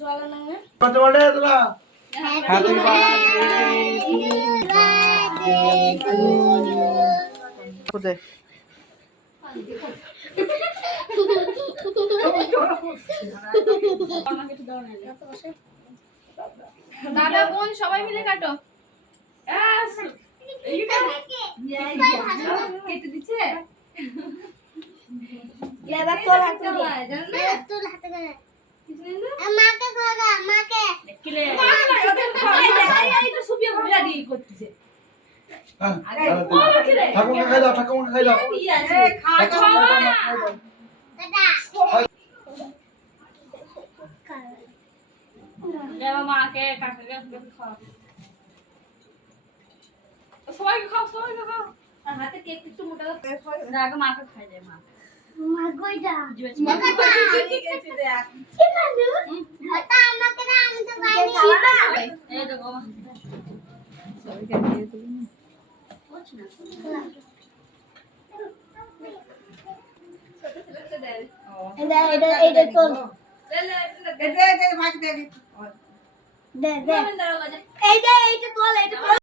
জল না কত বড় তোরা হ্যাপি বার্থডে দাদা বোন সবাই মিলে কাটো। কেটে দিচ্ছে এবার তোর হাতে তোর হাতে করে আমাকে খাওয়া আমাকে কিলে এই তো সুপিয়া বিলা দি করতেছে ঠাকুমা খাই দাও ঠাকুমা খাই দাও কি আছে দাদা মাকে কাকাকে খাওয়া সবাইকে খাও সবাইকে খাও আর হাতে কেক একটু মোটা করে আগে মাকে খাই দেয় মা মা কইটা জিবেছি গেছে দেখ কি বলু ওটা আমাকে না আমি তো বাইরে এই দেখো সবাইকে দিয়ে দেব এটা তোর দে দে দে এইটা তোল এইটা তোল